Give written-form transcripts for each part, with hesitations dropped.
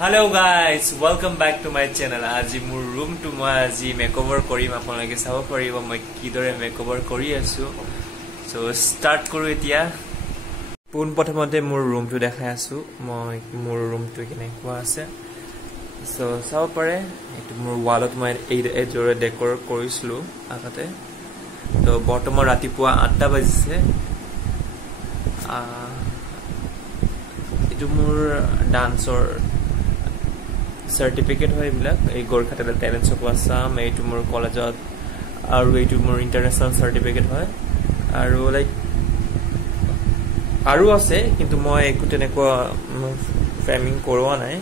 Hello guys, welcome back to my channel. Aji mur room to moi aji makeover korim aponage sabo paribo moi kidore makeover kori asu. So start koru etia. Pun prothomote mur room to dekhai asu. Moi mur room to kenekwa ase. So sabo pare etu mur wallot moi ei jore decor korislu akate. To bottom ratipua 8 bajise. Etu mur dancer certificate hoy bilak ei Gorkhatel talent show assam ei to mur college aru ei to mur international certificate hoy aru like aru ase kintu moi ekutene ko framing korwa nai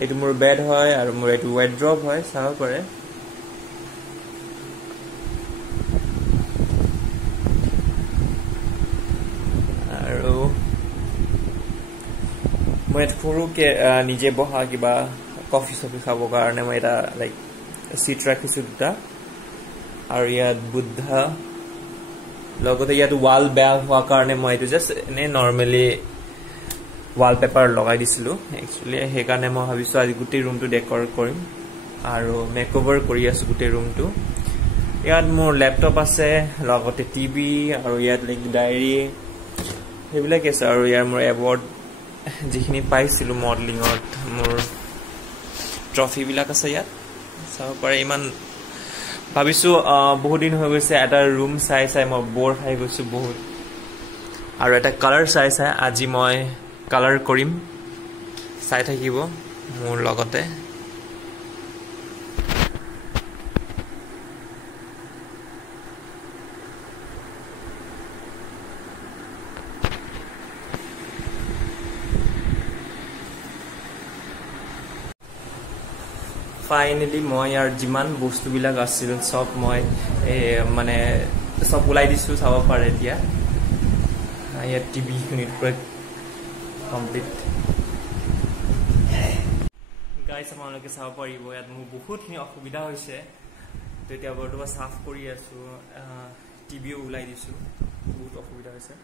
ei to mur bed hoy aru mur ei to wardrobe hoy sabo pare aru moi khuru ke nije boha kiba coffee sofi khabo karone moi eta like seat rakhisu duta aru yat buddha logote yat wall bag hwa karone moi to just ne normally wallpaper logai disilu actually he karone moi bhabisu আজি guti room to decor korim aru makeover kori asu guti room to yat mor laptop ase logote tv aru yat like diary hebila kesa aru yar mor award jikhini paisilu modeling ot mor trophy bilak ase yat sabo pare iman bhabisu bahut din hoy goise eta room sai moi bore khai goisu bahut aru eta color sai aji moi color korim sai thakibo mor logote finally moi ar jiman bostu bilak asil sob moi mane sob ulai disu sabo pare dia ya tv unit project complete guys amonake sabo paribo yat mu bahut ni okhubida hoise to etia bordoba saaf kori asu tv ulai disu bahut okhubida hoise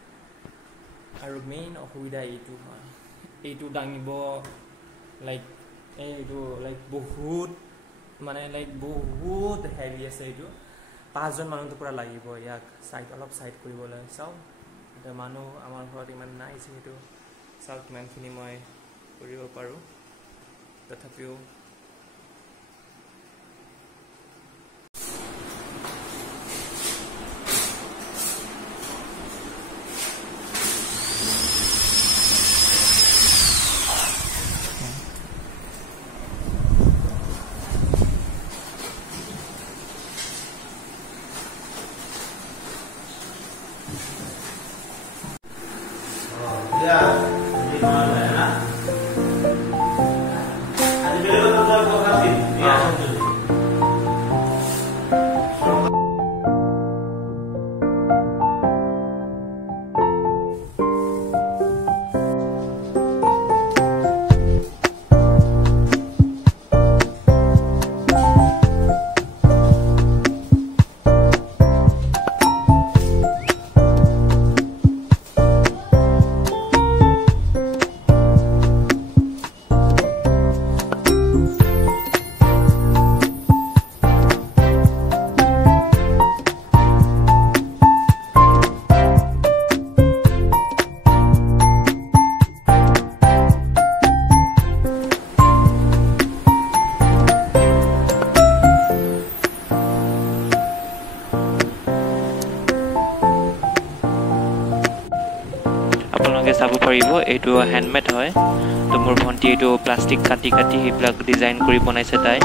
aru main okhubida eitu dangibo like এইটো like বহুত মানে like বহুত heavy আছে এইটো পাঁচজন মানুহ তো পুৰা লাগিব ইয়াক সাইড অলপ সাইড কৰিবলৈ চাও এটা মানুহ আমাৰ ঘৰত ইমান নাই যেটো চাও কিমানখিনি মই কৰিব পাৰো তথাপিও চাবো পাৰিব এইটো হ্যান্ডমেড হয় তো মোৰ ভন্টি এইটো প্লাষ্টিক কাটি কাটি হিবিলাক ডিজাইন কৰি বনাইছে তাই